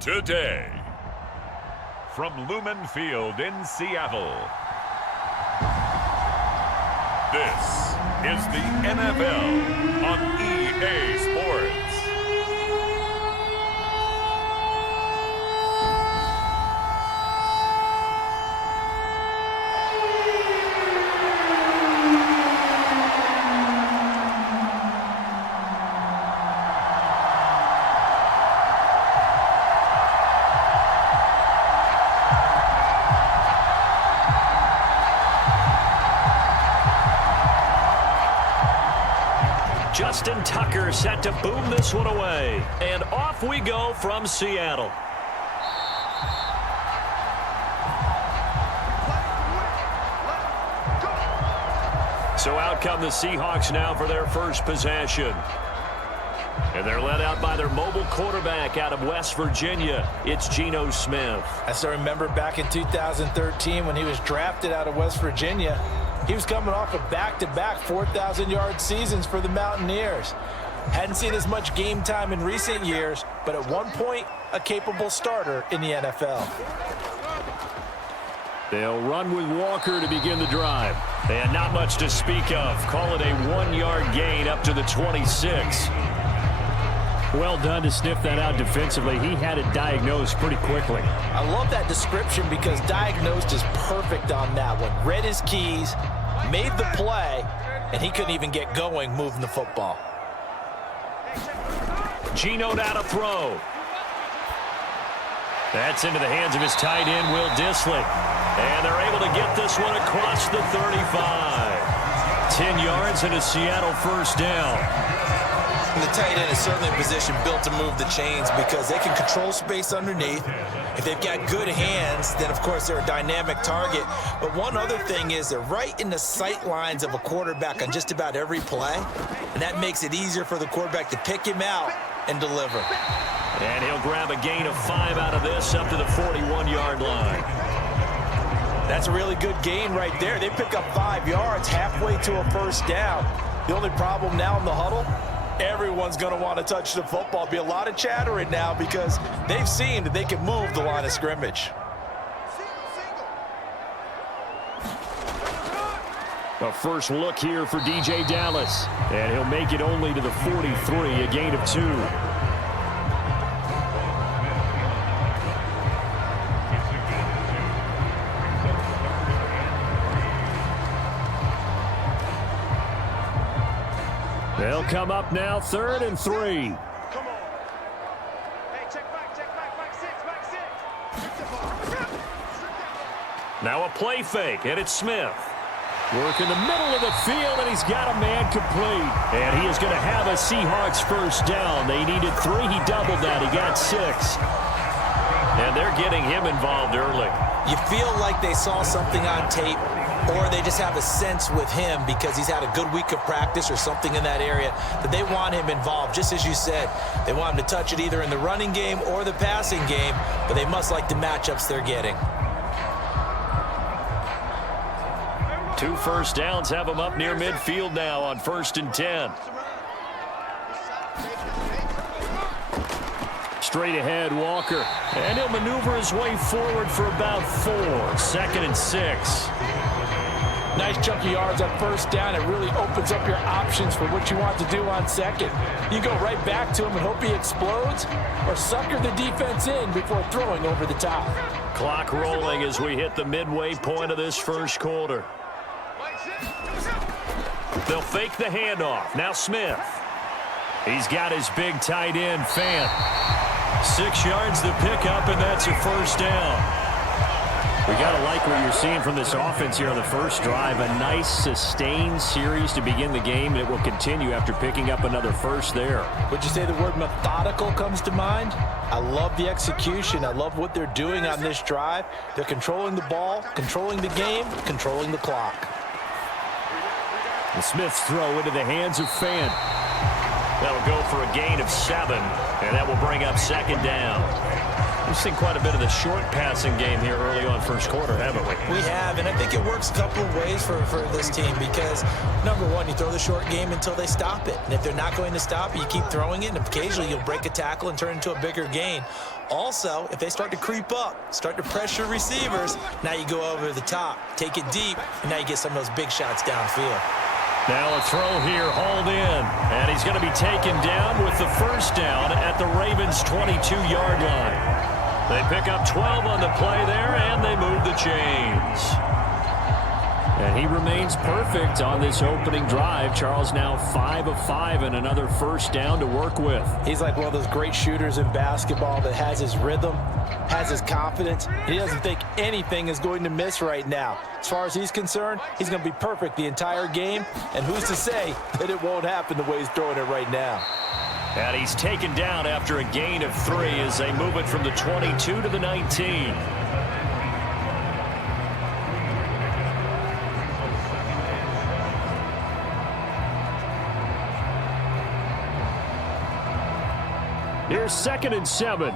today. From Lumen Field in Seattle, this is the NFL on EA Sports. Justin Tucker set to boom this one away. And off we go from Seattle. So out come the Seahawks now for their first possession. And they're led out by their mobile quarterback out of West Virginia. It's Geno Smith. I still remember back in 2013 when he was drafted out of West Virginia. He was coming off of back-to-back 4,000-yard seasons for the Mountaineers. Hadn't seen as much game time in recent years, but at one point, a capable starter in the NFL. They'll run with Walker to begin the drive. And not much to speak of. Call it a 1-yard gain up to the 26. Well done to sniff that out defensively. He had it diagnosed pretty quickly. I love that description because diagnosed is perfect on that one. Read his keys, made the play, and he couldn't even get going moving the football. Geno now to throw. That's into the hands of his tight end, Will Dissly. And they're able to get this one across the 35. 10 yards and a Seattle first down. The tight end is certainly a position built to move the chains because they can control space underneath. If they've got good hands, then of course they're a dynamic target. But one other thing is they're right in the sight lines of a quarterback on just about every play. And that makes it easier for the quarterback to pick him out and deliver. And he'll grab a gain of 5 out of this up to the 41-yard line. That's a really good gain right there. They pick up 5 yards halfway to a first down. The only problem now in the huddle, everyone's going to want to touch the football. Be a lot of chattering now because they've seen that they can move the line of scrimmage. A first look here for DJ Dallas. And he'll make it only to the 43, a gain of 2. They'll come up now, 3rd and 3. Come on. Hey, check back, six. Now a play fake, and it's Smith. Work in the middle of the field, and he's got a man complete. And he is going to have a Seahawks first down. They needed 3. He doubled that. He got 6. And they're getting him involved early. You feel like they saw something on tape, or they just have a sense with him because he's had a good week of practice or something in that area that they want him involved. Just as you said, they want him to touch it either in the running game or the passing game, but they must like the matchups they're getting. 2 first downs have him up near midfield now on 1st and 10. Straight ahead, Walker. And he'll maneuver his way forward for about 4. 2nd and 6. Nice chunky yards on first down. It really opens up your options for what you want to do on second. You go right back to him and hope he explodes, or sucker the defense in before throwing over the top. Clock rolling as we hit the midway point of this first quarter. They'll fake the handoff. Now Smith. He's got his big tight end, Fant. 6 yards to pick up, and that's a first down. We got to like what you're seeing from this offense here on the first drive. A nice, sustained series to begin the game, and it will continue after picking up another first there. Would you say the word methodical comes to mind? I love the execution. I love what they're doing on this drive. They're controlling the ball, controlling the game, controlling the clock. The Smith's throw into the hands of Fant. That'll go for a gain of 7, and that will bring up 2nd down. We've seen quite a bit of the short passing game here early on first quarter, haven't we? We have, and I think it works a couple of ways for this team because, number one, you throw the short game until they stop it. And if they're not going to stop it, you keep throwing it, and occasionally you'll break a tackle and turn it into a bigger gain. Also, if they start to creep up, start to pressure receivers, now you go over the top, take it deep, and now you get some of those big shots downfield. Now a throw here, hauled in, and he's going to be taken down with the first down at the Ravens' 22-yard line. They pick up 12 on the play there, and they move the chains. And he remains perfect on this opening drive. Charles now 5 of 5 and another first down to work with. He's like one of those great shooters in basketball that has his rhythm, has his confidence. He doesn't think anything is going to miss right now. As far as he's concerned, he's going to be perfect the entire game. And who's to say that it won't happen the way he's throwing it right now? And he's taken down after a gain of 3 as they move it from the 22 to the 19. Here's 2nd and 7.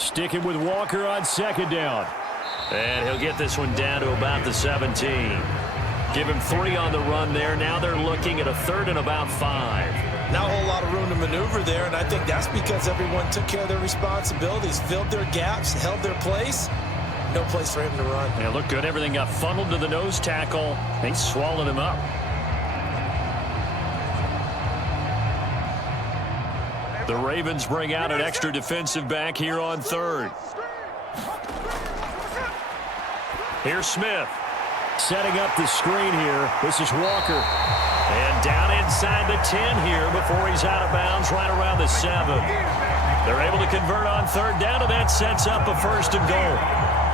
Sticking with Walker on 2nd down. And he'll get this one down to about the 17. Give him 3 on the run there. Now they're looking at a 3rd and about 5. Not a whole lot of room to maneuver there, and I think that's because everyone took care of their responsibilities, filled their gaps, held their place. No place for him to run. Yeah, looked good. Everything got funneled to the nose tackle. They swallowed him up. The Ravens bring out an extra defensive back here on 3rd. Here's Smith. Setting up the screen here. This is Walker. And down inside the 10 here before he's out of bounds right around the 7. They're able to convert on 3rd down, and that sets up a 1st and goal.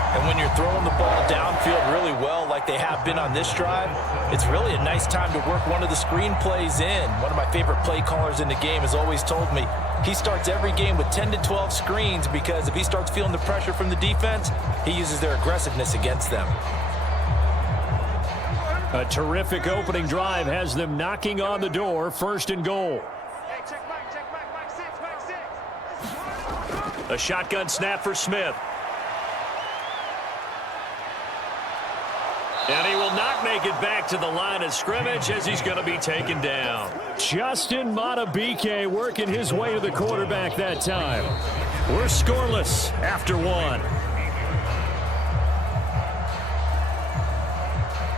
And when you're throwing the ball downfield really well like they have been on this drive, it's really a nice time to work one of the screen plays in. One of my favorite play callers in the game has always told me he starts every game with 10 to 12 screens because if he starts feeling the pressure from the defense, he uses their aggressiveness against them. A terrific opening drive has them knocking on the door. 1st and goal. A shotgun snap for Smith. And he will not make it back to the line of scrimmage as he's going to be taken down. Justin Matabike working his way to the quarterback that time. We're scoreless after 1.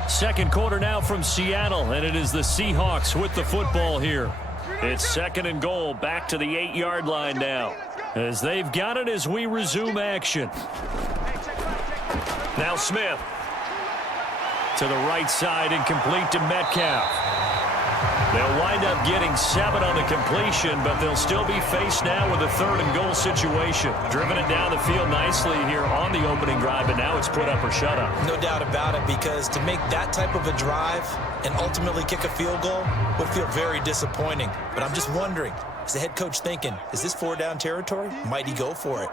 Second quarter now from Seattle, and it is the Seahawks with the football here. It's 2nd and goal, back to the 8-yard line now, as they've got it as we resume action. Now Smith. To the right side and complete to Metcalf. They'll wind up getting 7 on the completion, but they'll still be faced now with a 3rd and goal situation. Driven it down the field nicely here on the opening drive, but now it's put up or shut up. No doubt about it, because to make that type of a drive and ultimately kick a field goal would feel very disappointing. But I'm just wondering, is the head coach thinking, is this 4-down territory? Might he go for it?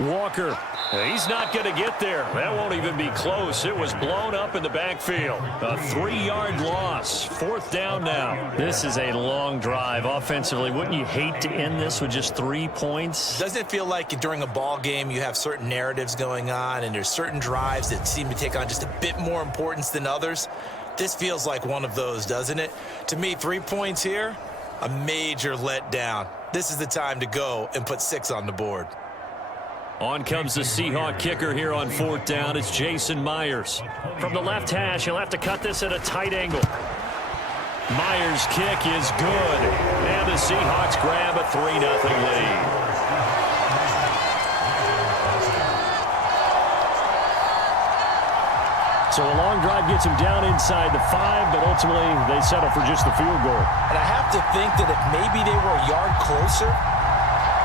Walker. He's not going to get there. That won't even be close. It was blown up in the backfield. A 3-yard loss. 4th down now. This is a long drive offensively. Wouldn't you hate to end this with just 3 points? Doesn't it feel like during a ball game you have certain narratives going on and there's certain drives that seem to take on just a bit more importance than others? This feels like one of those, doesn't it? To me, 3 points here, a major letdown. This is the time to go and put 6 on the board. On comes the Seahawk kicker here on 4th down. It's Jason Myers. From the left hash, he'll have to cut this at a tight angle. Myers' kick is good. And the Seahawks grab a 3-0 lead. So a long drive gets him down inside the 5, but ultimately they settle for just the field goal. And I have to think that if maybe they were a yard closer,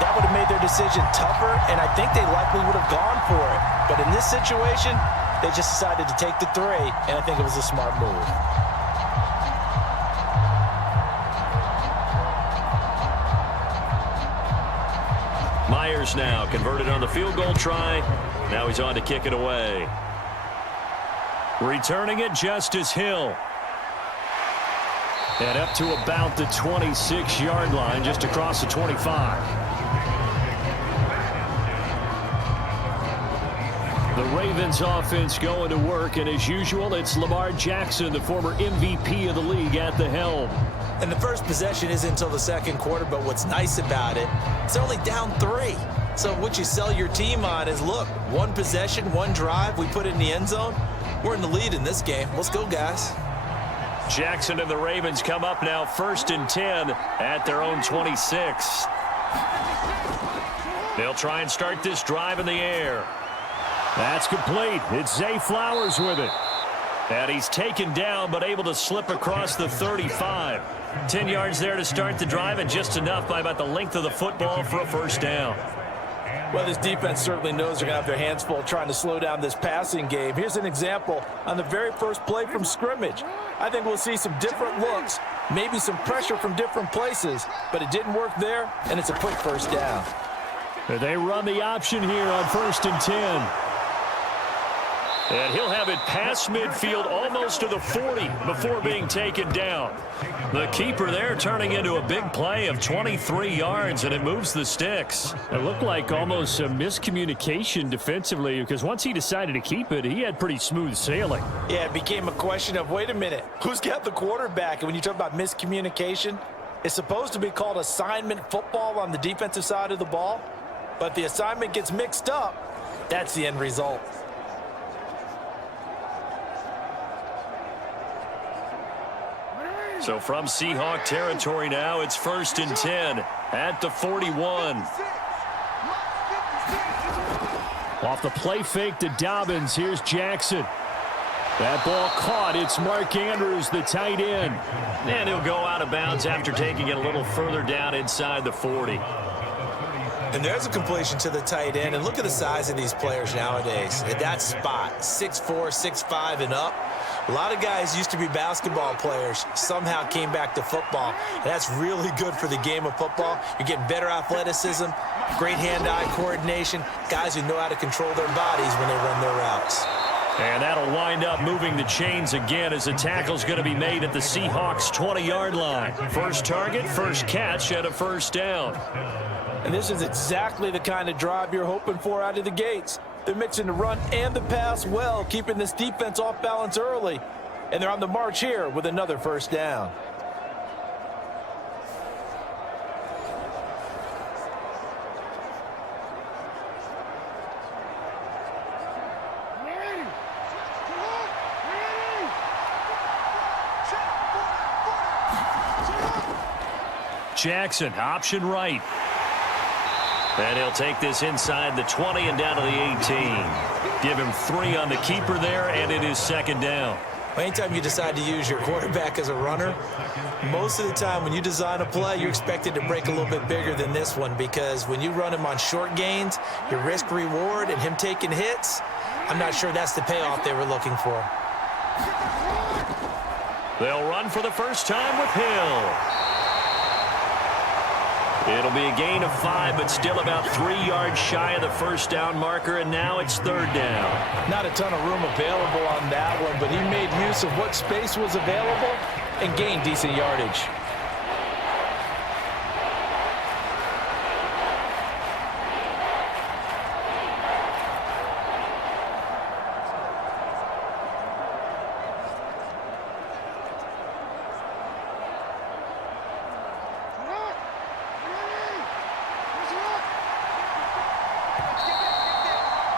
that would have made their decision tougher, and I think they likely would have gone for it. But in this situation, they just decided to take the 3, and I think it was a smart move. Myers now converted on the field goal try. Now he's on to kick it away. Returning it, Justice Hill. And up to about the 26-yard line, just across the 25. The Ravens offense going to work, and as usual, it's Lamar Jackson, the former MVP of the league, at the helm. And the first possession isn't until the second quarter, but what's nice about it, it's only down 3. So what you sell your team on is, look, one possession, one drive, we put it in the end zone. We're in the lead in this game. Let's go, guys. Jackson and the Ravens come up now 1st and 10 at their own 26. They'll try and start this drive in the air. That's complete. It's Zay Flowers with it. And he's taken down but able to slip across the 35. 10 yards there to start the drive, and just enough by about the length of the football for a first down. Well, this defense certainly knows they're going to have their hands full trying to slow down this passing game. Here's an example on the very first play from scrimmage. I think we'll see some different looks, maybe some pressure from different places, but it didn't work there, and it's a quick first down. They run the option here on 1st and 10. And he'll have it past midfield almost to the 40 before being taken down. The keeper there turning into a big play of 23 yards, and it moves the sticks. It looked like almost a miscommunication defensively, because once he decided to keep it, he had pretty smooth sailing. Yeah, it became a question of, wait a minute, who's got the quarterback? And when you talk about miscommunication, it's supposed to be called assignment football on the defensive side of the ball, but the assignment gets mixed up. That's the end result. So from Seahawk territory now, it's 1st and 10 at the 41. Off the play fake to Dobbins, here's Jackson. That ball caught. It's Mark Andrews, the tight end. And he'll go out of bounds after taking it a little further down inside the 40. And there's a completion to the tight end. And look at the size of these players nowadays. At that spot, 6'4", 6'5", and up. A lot of guys used to be basketball players, somehow came back to football. And that's really good for the game of football. You're getting better athleticism, great hand-eye coordination, guys who know how to control their bodies when they run their routes. And that'll wind up moving the chains again as the tackle's going to be made at the Seahawks' 20-yard line. First target, first catch, and a first down. And this is exactly the kind of drive you're hoping for out of the gates. They're mixing the run and the pass well, keeping this defense off balance early. And they're on the march here with another first down. Jackson, option right. And he'll take this inside the 20 and down to the 18. Give him 3 on the keeper there, and it is second down. Anytime you decide to use your quarterback as a runner, most of the time when you design a play, you're expected to break a little bit bigger than this one, because when you run him on short gains, your risk-reward and him taking hits, I'm not sure that's the payoff they were looking for. They'll run for the first time with Hill. It'll be a gain of 5, but still about 3 yards shy of the first down marker, and now it's third down. Not a ton of room available on that one, but he made use of what space was available and gained decent yardage.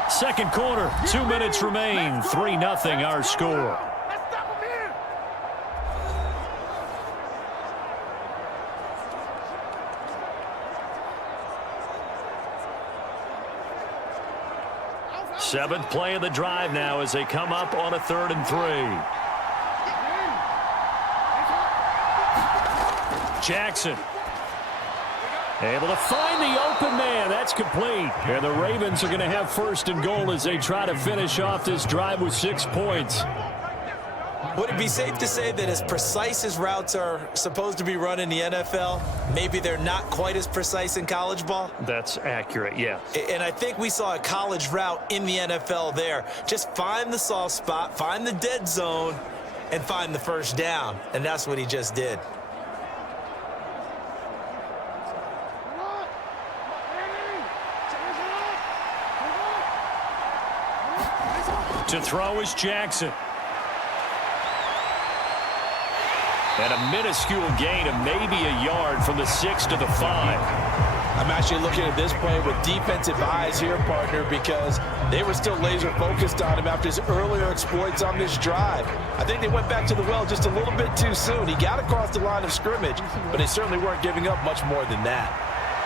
Second quarter, 2 minutes remain. 3-0 our score. Seventh play of the drive now as they come up on a 3rd and 3. Jackson. Able to find the open man. That's complete. And the Ravens are going to have 1st and goal as they try to finish off this drive with 6 points. Would it be safe to say that as precise as routes are supposed to be run in the NFL, maybe they're not quite as precise in college ball? That's accurate, yeah. And I think we saw a college route in the NFL there. Just find the soft spot, find the dead zone, and find the first down. And that's what he just did. To throw is Jackson. And a minuscule gain of maybe a yard from the 6 to the 5. I'm actually looking at this play with defensive eyes here, partner, because they were still laser focused on him after his earlier exploits on this drive. I think they went back to the well just a little bit too soon. He got across the line of scrimmage, but they certainly weren't giving up much more than that.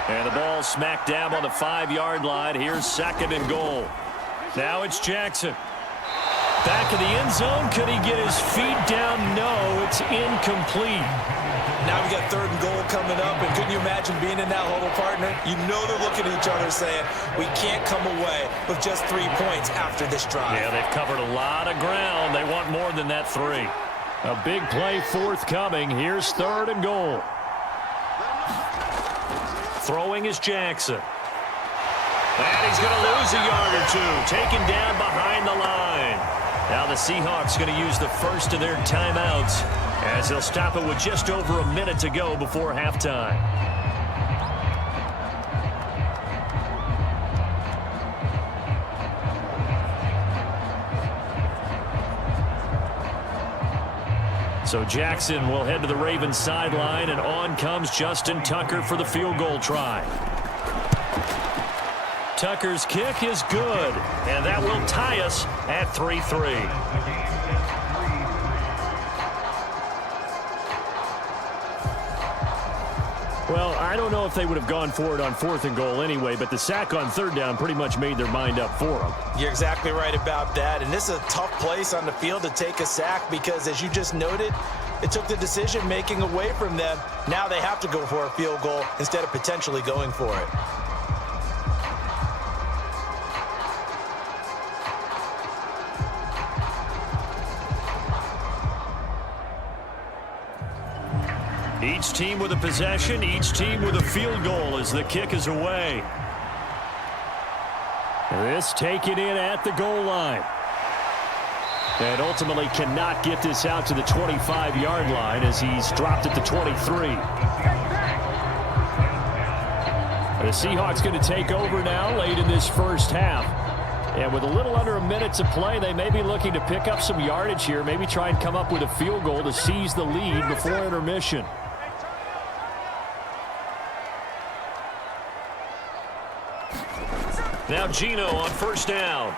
And the ball smacked down on the 5-yard line. Here's 2nd and goal. Now it's Jackson. Back in the end zone. Could he get his feet down? No, it's incomplete. Now we got 3rd and goal coming up, and couldn't you imagine being in that huddle, partner? You know they're looking at each other saying, we can't come away with just 3 points after this drive. Yeah, they've covered a lot of ground. They want more than that 3. A big play forthcoming. Here's 3rd and goal. Throwing is Jackson. And he's going to lose a yard or 2. Taken down behind the line. Now the Seahawks going to use the first of their timeouts as they'll stop it with just over a minute to go before halftime. So Jackson will head to the Ravens sideline, and on comes Justin Tucker for the field goal try. Tucker's kick is good, and that will tie us at 3-3. Well, I don't know if they would have gone for it on 4th and goal anyway, but the sack on 3rd down pretty much made their mind up for them. You're exactly right about that, and this is a tough place on the field to take a sack because, as you just noted, it took the decision-making away from them. Now they have to go for a field goal instead of potentially going for it. Each team with a possession, each team with a field goal as the kick is away. This taken in at the goal line. And ultimately cannot get this out to the 25-yard line as he's dropped at the 23. The Seahawks going to take over now late in this first half. And with a little under a minute to play, they may be looking to pick up some yardage here, maybe try and come up with a field goal to seize the lead before intermission. Now Geno on 1st down.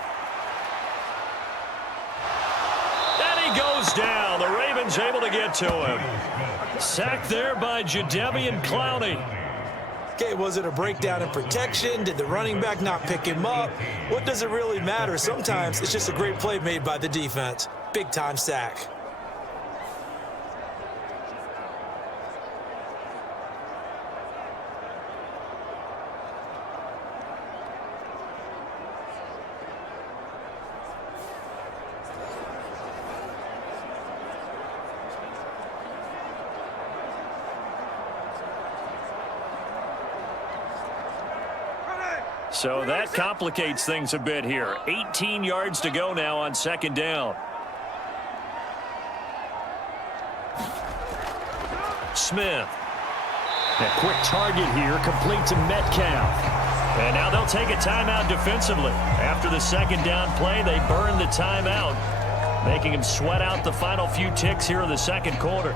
And he goes down. The Ravens able to get to him. Sacked there by Jadeveon Clowney. Okay, was it a breakdown in protection? Did the running back not pick him up? What does it really matter? Sometimes it's just a great play made by the defense. Big-time sack. So that complicates things a bit here. 18 yards to go now on 2nd down. Smith. A quick target here, complete to Metcalf. And now they'll take a timeout defensively. After the 2nd down play, they burn the timeout, making him sweat out the final few ticks here in the 2nd quarter.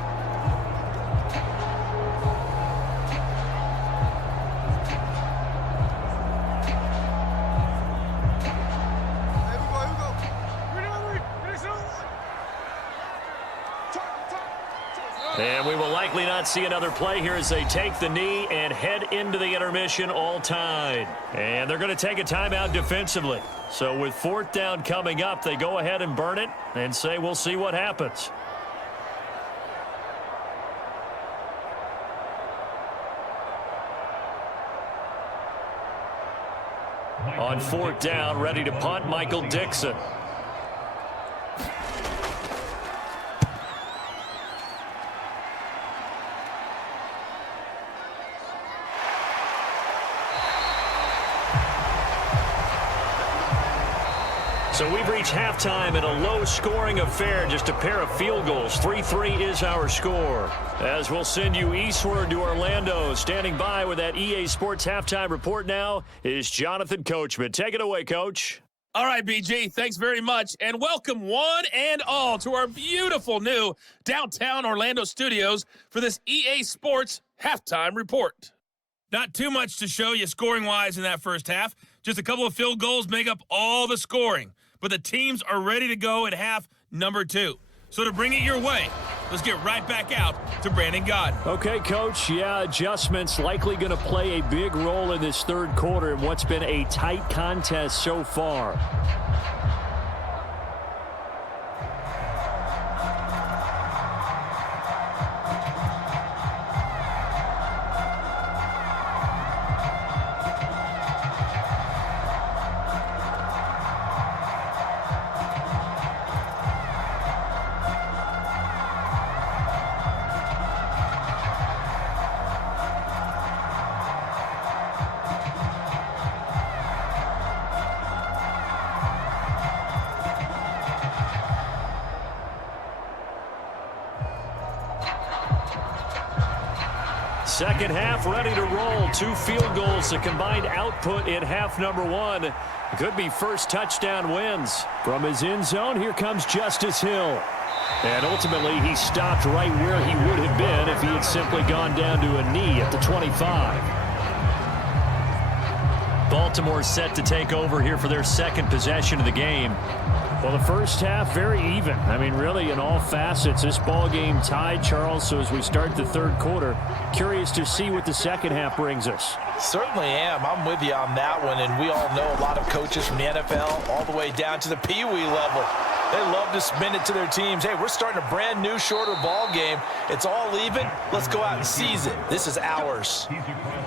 And we will likely not see another play here as they take the knee and head into the intermission all tied. And they're going to take a timeout defensively. So with 4th down coming up, they go ahead and burn it and say we'll see what happens. On 4th down, ready to punt, Michael Dixon. So we've reached halftime in a low-scoring affair, just a pair of field goals. 3-3 is our score. As we'll send you eastward to Orlando. Standing by with that EA Sports halftime report now is Jonathan Coachman. Take it away, Coach. All right, BG, thanks very much. And welcome one and all to our beautiful new downtown Orlando studios for this EA Sports halftime report. Not too much to show you scoring-wise in that first half. Just a couple of field goals make up all the scoring. But the teams are ready to go at half number 2. So to bring it your way, let's get right back out to Brandon Gaudin. Okay, Coach. Yeah, adjustments likely going to play a big role in this third quarter in what's been a tight contest so far. Second half ready to roll. 2 field goals, the combined output in half number 1. Could be first touchdown wins. From his end zone, here comes Justice Hill. And ultimately, he stopped right where he would have been if he had simply gone down to a knee at the 25. Baltimore set to take over here for their second possession of the game. Well, the first half, very even. I mean, really, in all facets, this ball game tied, Charles. So as we start the third quarter, curious to see what the second half brings us. Certainly am. I'm with you on that one. And we all know a lot of coaches from the NFL all the way down to the Pee Wee level. They love to spin it to their teams. Hey, we're starting a brand new, shorter ball game. It's all even. Let's go out and seize it. This is ours.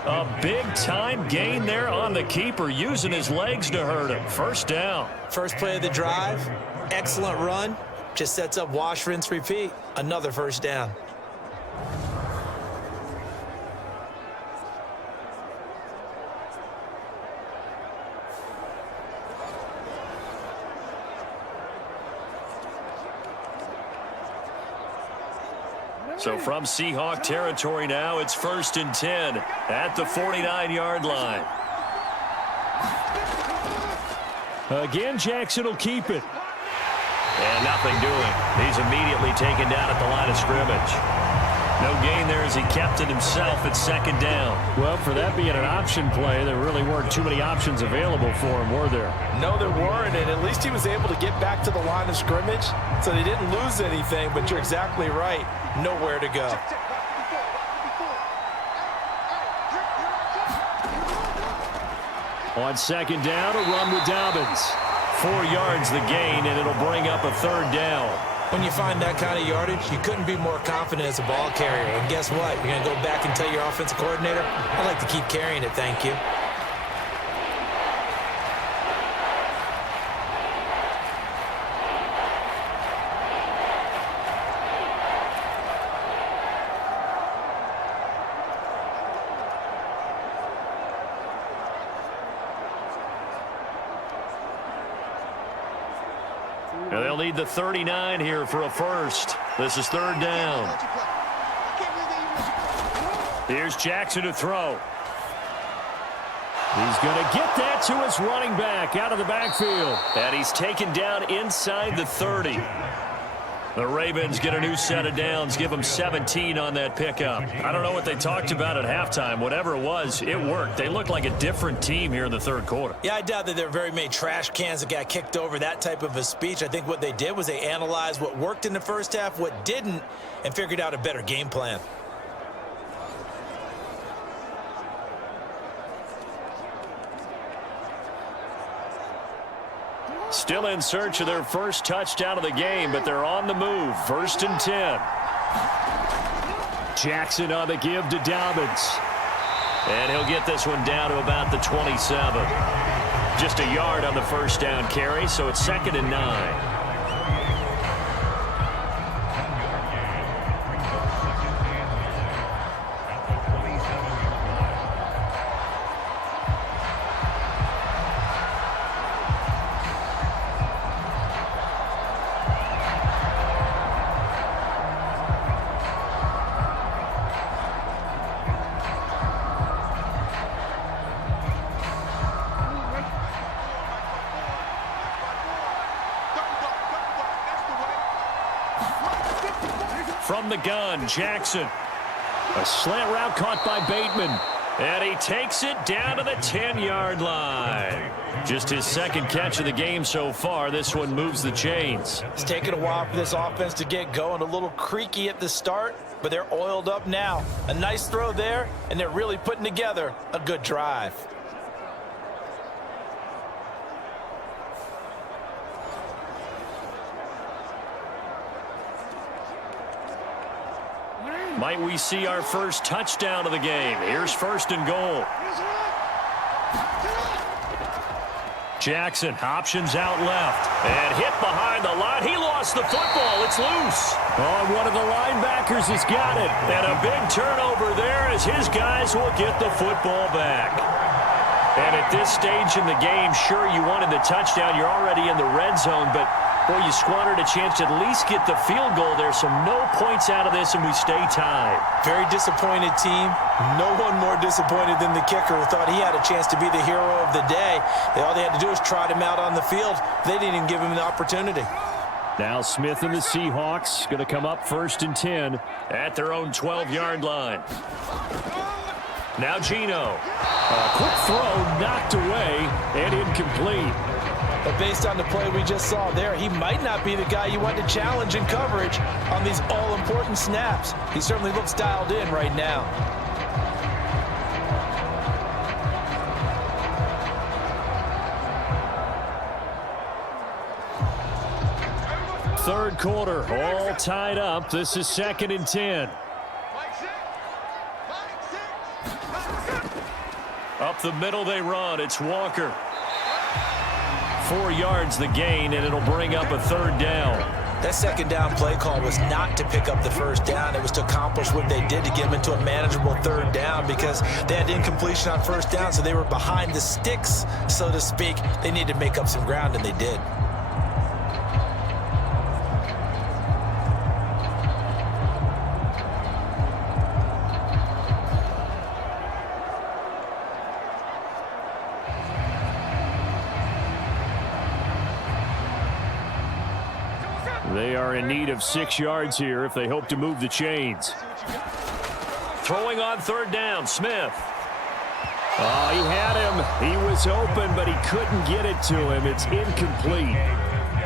A big-time gain there on the keeper, using his legs to hurt him. First down. First play of the drive. Excellent run. Just sets up wash, rinse, repeat. Another first down. So from Seahawk territory now, it's 1st and 10 at the 49-yard line. Again, Jackson will keep it. And nothing doing. He's immediately taken down at the line of scrimmage. No gain there as he kept it himself at 2nd down. Well, for that being an option play, there really weren't too many options available for him, were there? No, there weren't, and at least he was able to get back to the line of scrimmage, so they didn't lose anything, but you're exactly right. Nowhere to go. On 2nd down, a run with Dobbins. 4 yards the gain, and it'll bring up a 3rd down. When you find that kind of yardage, you couldn't be more confident as a ball carrier. And guess what? You're going to go back and tell your offensive coordinator, I'd like to keep carrying it, thank you. And they'll need the 39 here for a first. This is 3rd down. Here's Jackson to throw. He's going to get that to his running back out of the backfield. And he's taken down inside the 30. The Ravens get a new set of downs, give them 17 on that pickup. I don't know what they talked about at halftime. Whatever it was, it worked. They look like a different team here in the third quarter. Yeah, I doubt that there are very many trash cans that got kicked over, that type of a speech. I think what they did was they analyzed what worked in the first half, what didn't, and figured out a better game plan. Still in search of their first touchdown of the game, but they're on the move. 1st and 10. Jackson on the give to Dobbins. And he'll get this one down to about the 27. Just a yard on the first down carry, so it's 2nd and 9. from the gun. Jackson. A slant route caught by Bateman. And he takes it down to the 10-yard line. Just his second catch of the game so far. This one moves the chains. It's taken a while for this offense to get going. A little creaky at the start, but they're oiled up now. A nice throw there, and they're really putting together a good drive. Might we see our first touchdown of the game? Here's first and goal. Jackson options out left and hit behind the line. He lost the football. It's loose. Oh, one of the linebackers has got it. And a big turnover there as his guys will get the football back. And at this stage in the game, sure, you wanted the touchdown. You're already in the red zone, but boy, you squandered a chance to at least get the field goal there. So no points out of this, and we stay tied. Very disappointed team. No one more disappointed than the kicker who thought he had a chance to be the hero of the day. All they had to do was trot him out on the field. They didn't even give him the opportunity. Now Smith and the Seahawks going to come up first and 10 at their own 12-yard line. Now Geno. A quick throw knocked away and incomplete. But based on the play we just saw there, he might not be the guy you want to challenge in coverage on these all-important snaps. He certainly looks dialed in right now. Third quarter, all tied up. This is second and 10. Up the middle they run. It's Walker. 4 yards the gain, and it'll bring up a third down. That second down play call was not to pick up the first down. It was to accomplish what they did to get them into a manageable third down because they had incompletion on first down, so they were behind the sticks, so to speak. They needed to make up some ground, and they did. They are in need of 6 yards here if they hope to move the chains. Throwing on third down, Smith. Oh, he had him. He was open, but he couldn't get it to him. It's incomplete.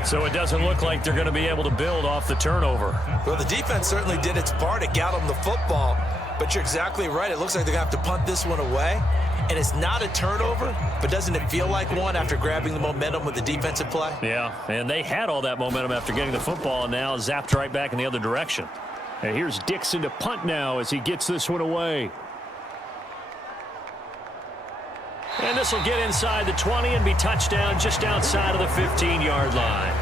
So it doesn't look like they're going to be able to build off the turnover. Well, the defense certainly did its part. It got them the football. But you're exactly right. It looks like they're going to have to punt this one away. And it's not a turnover, but doesn't it feel like one after grabbing the momentum with the defensive play? Yeah, and they had all that momentum after getting the football and now zapped right back in the other direction. And here's Dixon to punt now as he gets this one away. And this will get inside the 20 and be touchdown just outside of the 15-yard line.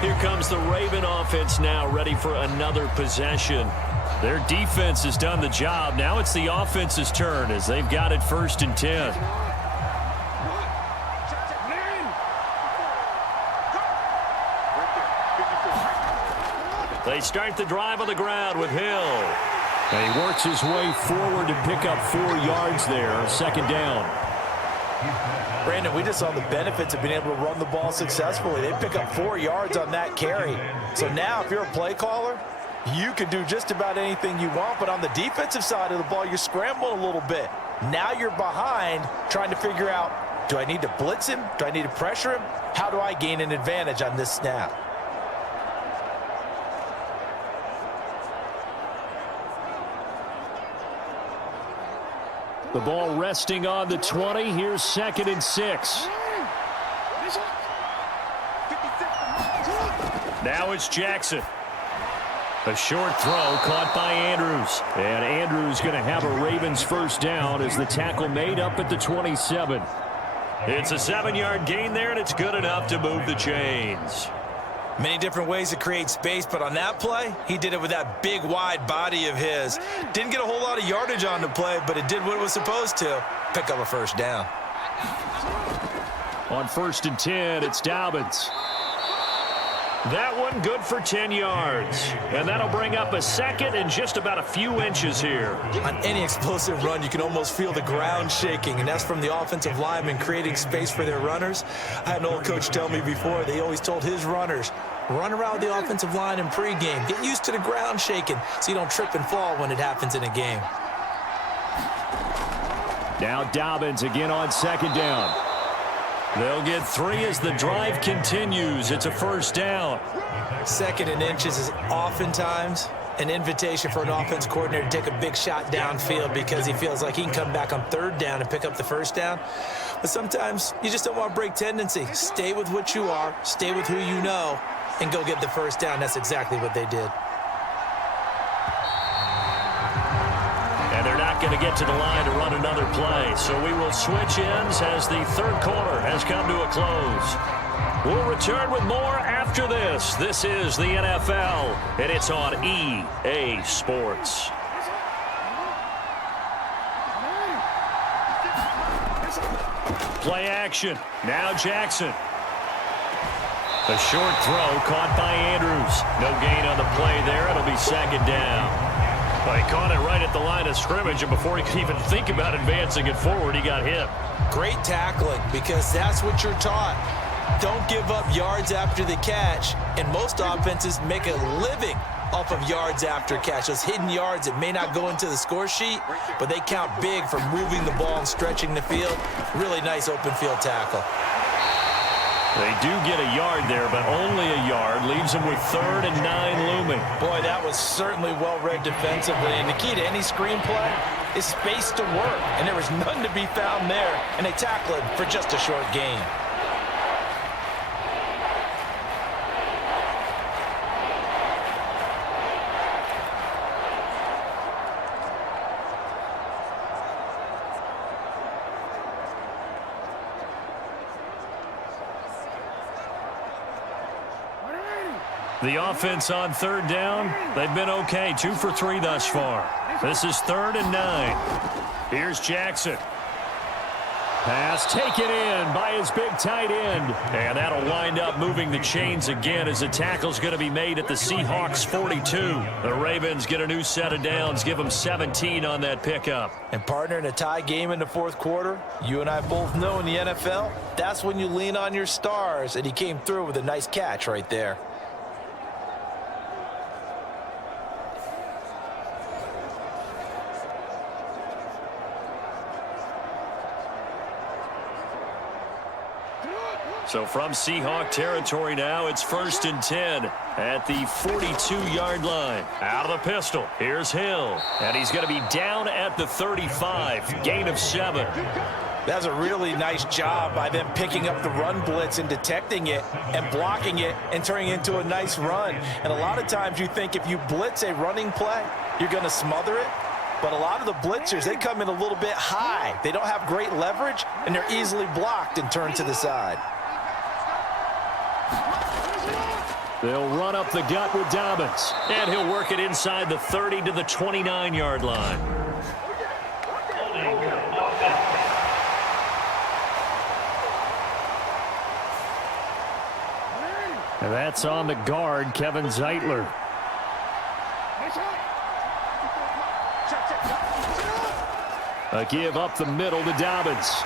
Here comes the Raven offense now ready for another possession. Their defense has done the job. Now it's the offense's turn as they've got it first and 10. They start the drive on the ground with Hill. And he works his way forward to pick up 4 yards there. Second down. Brandon, we just saw the benefits of being able to run the ball successfully. They pick up 4 yards on that carry. So now if you're a play caller, you can do just about anything you want, but on the defensive side of the ball, you're scrambling a little bit. Now you're behind trying to figure out, do I need to blitz him? Do I need to pressure him? How do I gain an advantage on this snap? The ball resting on the 20. Here's second and 6. Now it's Jackson. A short throw caught by Andrews. And Andrews going to have a Ravens first down as the tackle made up at the 27. It's a 7-yard gain there, and it's good enough to move the chains. Many different ways to create space, but on that play, he did it with that big, wide body of his. Didn't get a whole lot of yardage on the play, but it did what it was supposed to. Pick up a first down. On first and 10, it's Dobbins. That one good for 10 yards. And that'll bring up a second and just about a few inches here. On any explosive run, you can almost feel the ground shaking, and that's from the offensive linemen creating space for their runners. I had an old coach tell me before, they always told his runners, run around the offensive line in pregame. Get used to the ground shaking so you don't trip and fall when it happens in a game. Now Dobbins again on second down. They'll get 3 as the drive continues. It's a first down. Second and inches is oftentimes an invitation for an offense coordinator to take a big shot downfield because he feels like he can come back on third down and pick up the first down. But sometimes you just don't want to break tendency. Stay with what you are, stay with who you know, and go get the first down. That's exactly what they did. And they're not going to get to the line to run another play. So we will switch ends as the third quarter has come to a close. We'll return with more after this. This is the NFL, and it's on EA Sports. Play action. Now Jackson. A short throw caught by Andrews. No gain on the play there. It'll be second down. Well, he caught it right at the line of scrimmage, and before he could even think about advancing it forward, he got hit. Great tackling, because that's what you're taught. Don't give up yards after the catch, and most offenses make a living off of yards after catch. Those hidden yards that may not go into the score sheet, but they count big for moving the ball and stretching the field. Really nice open field tackle. They do get a yard there, but only a yard. Leaves them with 3rd and 9 looming. Boy, that was certainly well-read defensively. And the key to any screenplay is space to work. And there was none to be found there. And they tackle it for just a short gain. The offense on third down, they've been okay. 2 for 3 thus far. This is 3rd and 9. Here's Jackson. Pass taken in by his big tight end. And that'll wind up moving the chains again as the tackle's going to be made at the Seahawks 42. The Ravens get a new set of downs, give them 17 on that pickup. And partner, in a tie game in the fourth quarter, you and I both know in the NFL, that's when you lean on your stars. And he came through with a nice catch right there. So from Seahawk territory now, it's 1st and 10 at the 42-yard line. Out of the pistol, here's Hill. And he's going to be down at the 35, gain of 7. That's a really nice job by them picking up the run blitz and detecting it and blocking it and turning it into a nice run. And a lot of times you think if you blitz a running play, you're going to smother it. But a lot of the blitzers, they come in a little bit high. They don't have great leverage, and they're easily blocked and turned to the side. They'll run up the gut with Dobbins. And he'll work it inside the 30 to the 29-yard line. And that's on the guard, Kevin Zeitler. A give up the middle to Dobbins.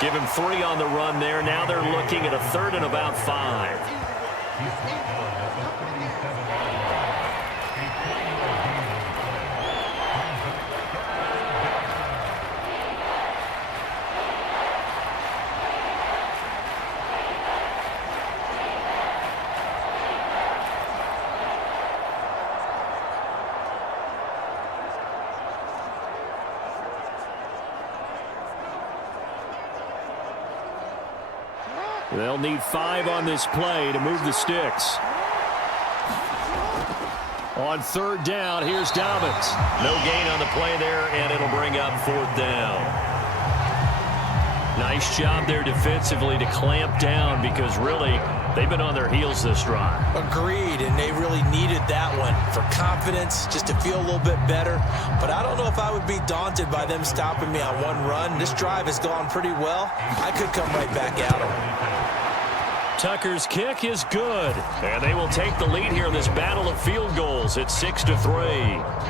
Give him 3 on the run there. Now they're looking at a 3rd and about 5. They'll need 5 on this play to move the sticks. On 3rd down, here's Dobbins. No gain on the play there, and it'll bring up 4th down. Nice job there defensively to clamp down because really they've been on their heels this drive. Agreed, and they really needed that one for confidence, just to feel a little bit better. But I don't know if I would be daunted by them stopping me on one run. This drive has gone pretty well. I could come right back at them. Tucker's kick is good. And they will take the lead here in this battle of field goals at 6-3.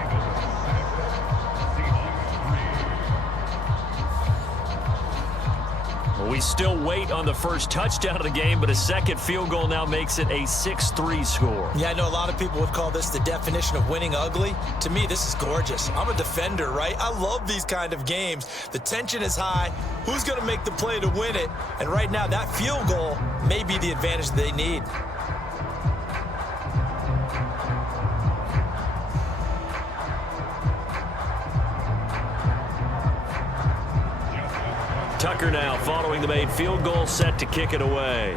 We still wait on the first touchdown of the game, but a second field goal now makes it a 6-3 score. Yeah, I know a lot of people would call this the definition of winning ugly. To me, this is gorgeous. I'm a defender, right? I love these kind of games. The tension is high. Who's going to make the play to win it? And right now, that field goal may be the advantage they need. Tucker now following the made field goal, set to kick it away.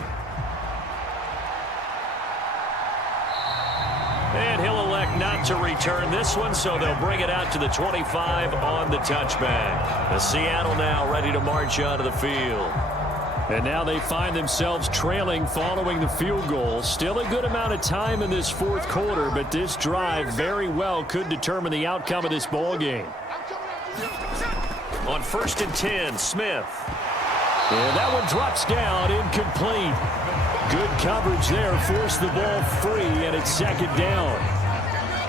And he'll elect not to return this one, so they'll bring it out to the 25 on the touchback. The Seattle now ready to march onto the field. And now they find themselves trailing following the field goal. Still a good amount of time in this fourth quarter, but this drive very well could determine the outcome of this ball game. On 1st and 10, Smith. And that one drops down, incomplete. Good coverage there, forced the ball free, and it's 2nd down.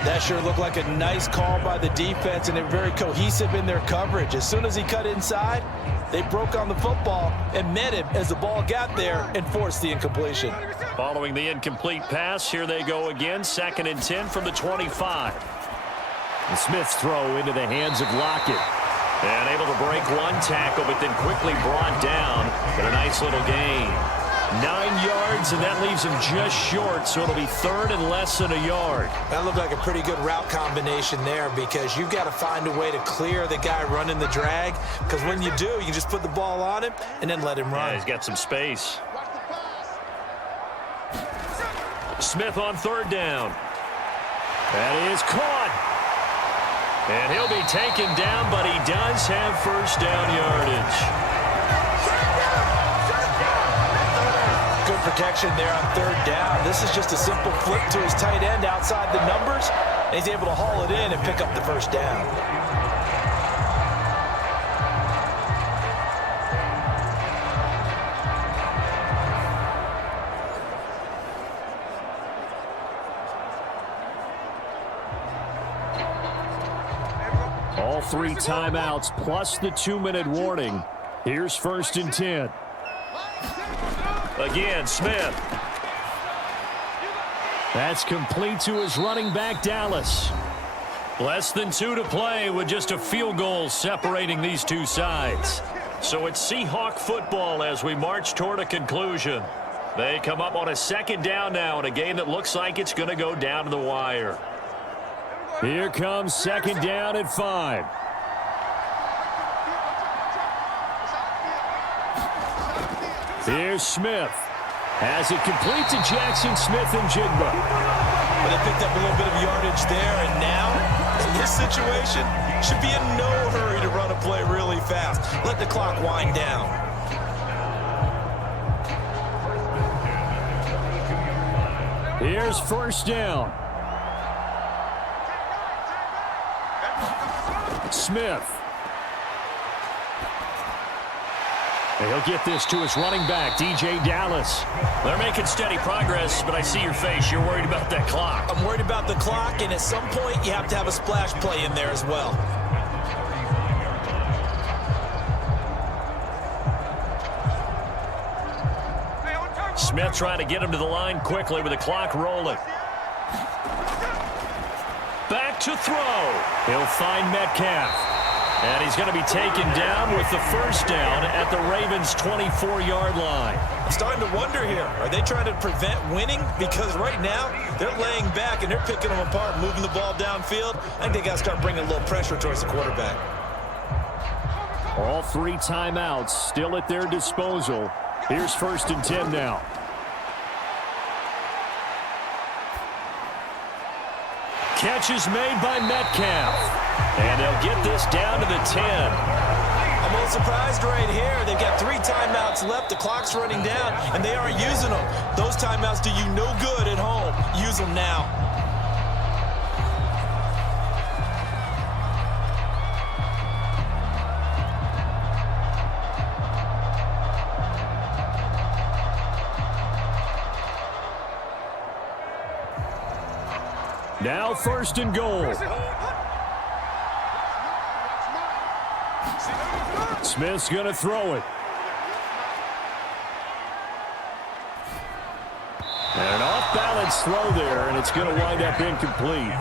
That sure looked like a nice call by the defense, and they're very cohesive in their coverage. As soon as he cut inside, they broke on the football and met him as the ball got there and forced the incompletion. Following the incomplete pass, here they go again, 2nd and 10 from the 25. And Smith's throw into the hands of Lockett. And able to break one tackle, but then quickly brought down. But a nice little gain. 9 yards, and that leaves him just short, so it'll be 3rd and less than a yard. That looked like a pretty good route combination there, because you've got to find a way to clear the guy running the drag, because when you do, you just put the ball on him and then let him run. Yeah, he's got some space. Smith on 3rd down. That is caught. And he'll be taken down, but he does have 1st down yardage. Good protection there on 3rd down. This is just a simple flip to his tight end outside the numbers, and he's able to haul it in and pick up the 1st down. All 3 timeouts plus the 2-minute warning. Here's 1st and 10. Again, Smith. That's complete to his running back, Dallas. Less than 2 to play with just a field goal separating these two sides. So it's Seahawk football as we march toward a conclusion. They come up on a 2nd down now in a game that looks like it's going to go down to the wire. Here comes 2nd down at 5. Here's Smith. Has it complete to Jackson Smith and Jigba. But they picked up a little bit of yardage there, and now, in this situation, should be in no hurry to run a play really fast. Let the clock wind down. Here's 1st down. Smith. And he'll get this to his running back, DJ Dallas. They're making steady progress, but I see your face. You're worried about that clock. I'm worried about the clock, and at some point, you have to have a splash play in there as well. Smith trying to get him to the line quickly with the clock rolling. Back to throw. He'll find Metcalf. And he's going to be taken down with the 1st down at the Ravens' 24-yard line. I'm starting to wonder here. Are they trying to prevent winning? Because right now, they're laying back and they're picking them apart, moving the ball downfield. I think they got to start bringing a little pressure towards the quarterback. All 3 timeouts still at their disposal. Here's 1st and 10 now. Catch is made by Metcalf. And they'll get this down to the 10. I'm a little surprised right here. They've got 3 timeouts left. The clock's running down, and they aren't using them. Those timeouts do you no good at home. Use them now. Now 1st and goal. Smith's going to throw it. And an off-balance throw there, and it's going to wind up incomplete.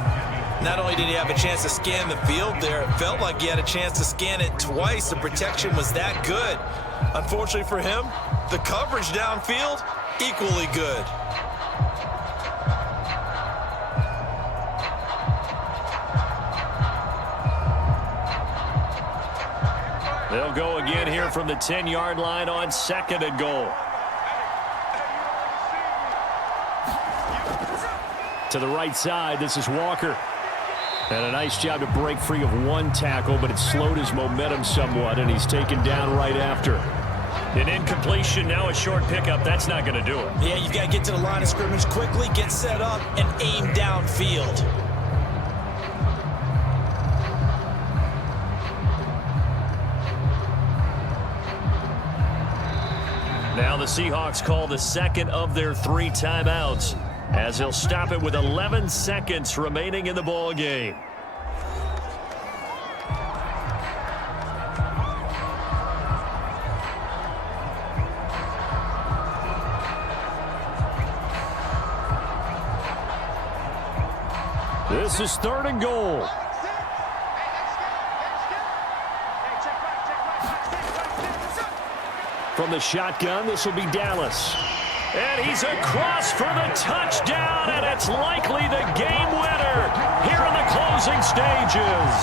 Not only did he have a chance to scan the field there, it felt like he had a chance to scan it twice. The protection was that good. Unfortunately for him, the coverage downfield, equally good. They'll go again here from the 10-yard line on 2nd and goal. To the right side, this is Walker. And a nice job to break free of one tackle, but it slowed his momentum somewhat, and he's taken down right after. An incompletion, now a short pickup. That's not going to do it. Yeah, you've got to get to the line of scrimmage quickly, get set up, and aim downfield. Now the Seahawks call the 2nd of their 3 timeouts, as they'll stop it with 11 seconds remaining in the ball game. This is 3rd and goal. From the shotgun, this will be Dallas. And he's across for the touchdown, and it's likely the game winner here in the closing stages.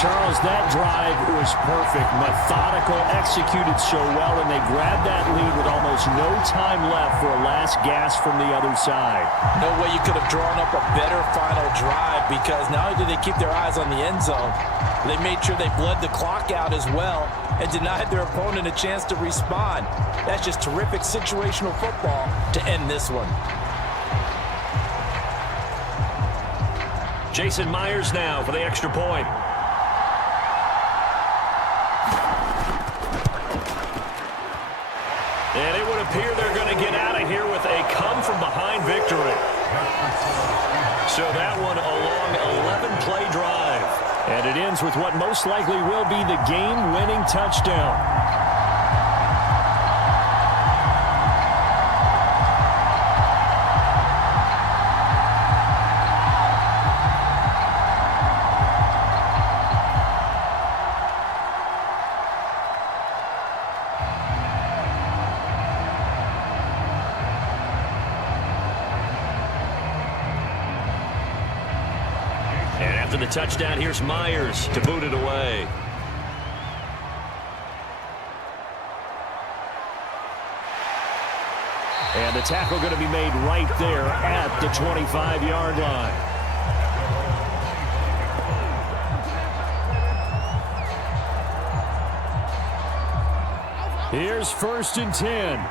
Charles, that drive was perfect, methodical, executed so well, and they grabbed that lead with almost no time left for a last gasp from the other side. No way you could have drawn up a better final drive, because not only did they keep their eyes on the end zone, they made sure they bled the clock out as well and denied their opponent a chance to respond. That's just terrific situational football to end this one. Jason Myers now for the extra point. And it would appear they're going to get out of here with a come-from-behind victory. So that one a long 11-play drive. And it ends with what most likely will be the game-winning touchdown. And after the touchdown, here's Myers to boot it away. And the tackle going to be made right there at the 25-yard line. Here's 1st and 10.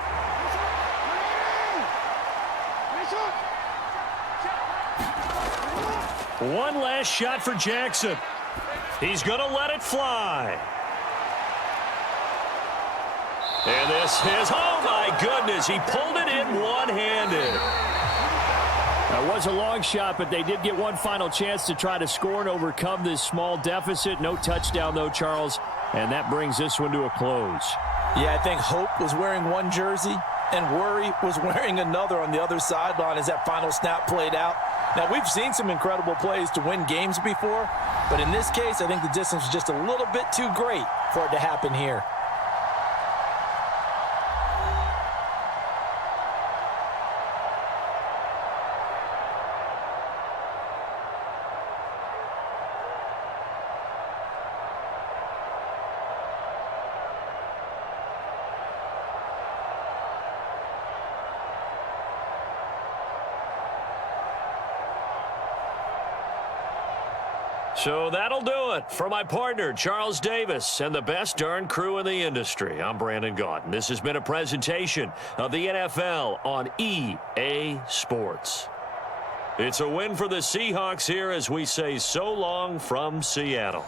One last shot for Jackson. He's going to let it fly. And this is, oh my goodness, he pulled it in one-handed. That was a long shot, but they did get one final chance to try to score and overcome this small deficit. No touchdown, though, Charles, and that brings this one to a close. Yeah, I think Hope was wearing one jersey and Worry was wearing another on the other sideline as that final snap played out. Now, we've seen some incredible plays to win games before, but in this case, I think the distance was just a little bit too great for it to happen here. So that'll do it for my partner, Charles Davis, and the best darn crew in the industry. I'm Brandon Gaudin. This has been a presentation of the NFL on EA Sports. It's a win for the Seahawks here as we say so long from Seattle.